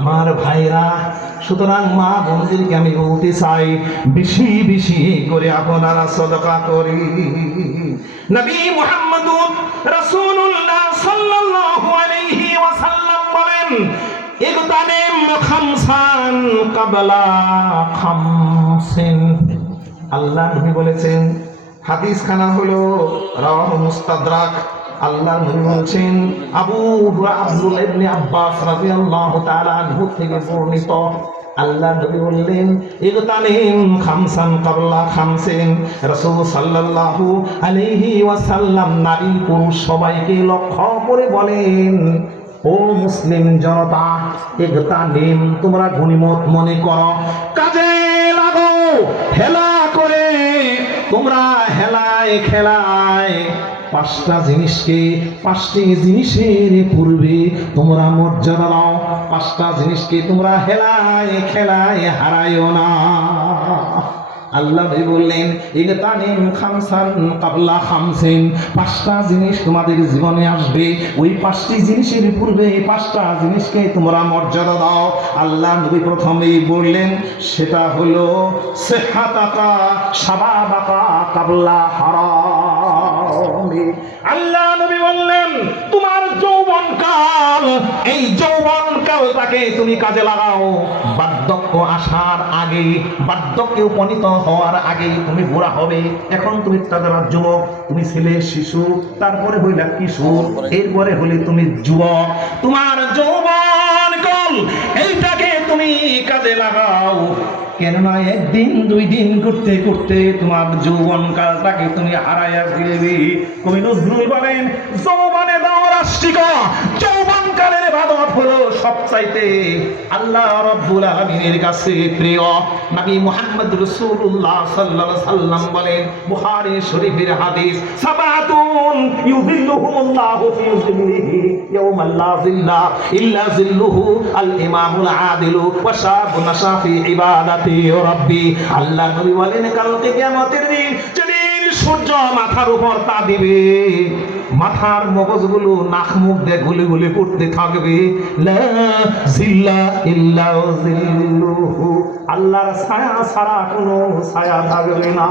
আমার ভাইরা, সুতরাং মা বোনদেরকে আমি বলতে চাই, বেশি বেশি করে আপনারা সদকা করি। নবী মুহাম্মদুর রাসূলুল্লাহ সাল্লাল্লাহু আলাইহি ওয়াসাল্লাম বলেন ইগতানিম খামসান কাবলা খামসিন। আল্লাহ নবী বলেছেন হাদিস খানা হলো রাওয়াহ মুস্তাদরাক। আল্লাহ নবী বলছেন, আবু আব্দুল ইবনে আব্বাস রাদিয়াল্লাহু তাআলা আনহু থেকে বর্ণিত। আল্লাহ নবী বললেন ইগতানিম খামসান কাবলা খামসিন। রাসূল সাল্লাল্লাহু আলাইহি ওয়াসাল্লাম নারী পুরুষ সবাইকে লক্ষ্য করে বলেন, ও মুসলিম জনতা ইগতানিম তোমরা গনিমত মনে করো। কাজে লাগো, হেলা করে। তোমরা হেলায় খেলায় পাঁচটা জিনিসকে, পাঁচটি জিনিসের পূর্বে তোমরা মর্যাদা দাও পাঁচটা জিনিসকে তোমরা হেলায় খেলায় হারায়ও না। আল্লাহ বললেন ইগতানিম খামসান কাবলা খামসিন। পাঁচটা জিনিস তোমাদের জীবনে আসবে। ওই পাঁচটি জিনিসের পূর্বে এই পাঁচটা জিনিসকে তোমরা মর্যাদা দাও। আল্লাহ নবী প্রথমেই বললেন, সেটা হলো, সেহাতাকা সাবাবাকা কাবলা আল্লাহ নবী বললেন, তোমার যৌবন কাল, এই যৌবন কালটাকে তুমি কাজে লাগাও। বার্ধক্য আসার আগে বার্ধক্যে উপনীত হওয়ার আগে তুমি বুড়া হবে। এখন তুমি তাদের যুবক, তুমি ছেলে, শিশু, তারপরে হইলা কিশোর, এরপরে হলে তুমি যুবক। তোমার কেননা একদিন, দুই দিন করতে করতে তোমার যৌবন কালটাকে তুমি হারাইয়া দিবে কবি নজরুল বলেন, যৌবনে দাও রাষ্ট্রিক সবচাইতে আল্লাহ রব্বুল আলামিনের কাছে প্রিয়। নবী মুহাম্মদ বলেন শরীফের হাদিস, সাবাতুন ইউযিল্লুহুমুল্লাহু ফি যিল্লিহি ইয়াওমা লা যিল্লা ইল্লা যিল্লুহু আল ইমামুল আদিলু ওয়া শাবু নাশা ফি ইবাদাতি আল্লাহ নবী বলেন, কালকে কিয়ামতের দিন সূর্য মাথার উপর তা দিবে। মাথার মগজগুলো নাক মুখ দিয়ে গুলি গুলি করতে থাকবে। আল্লাহর ছায়া ছাড়া কোনো ছায়া থাকবে না।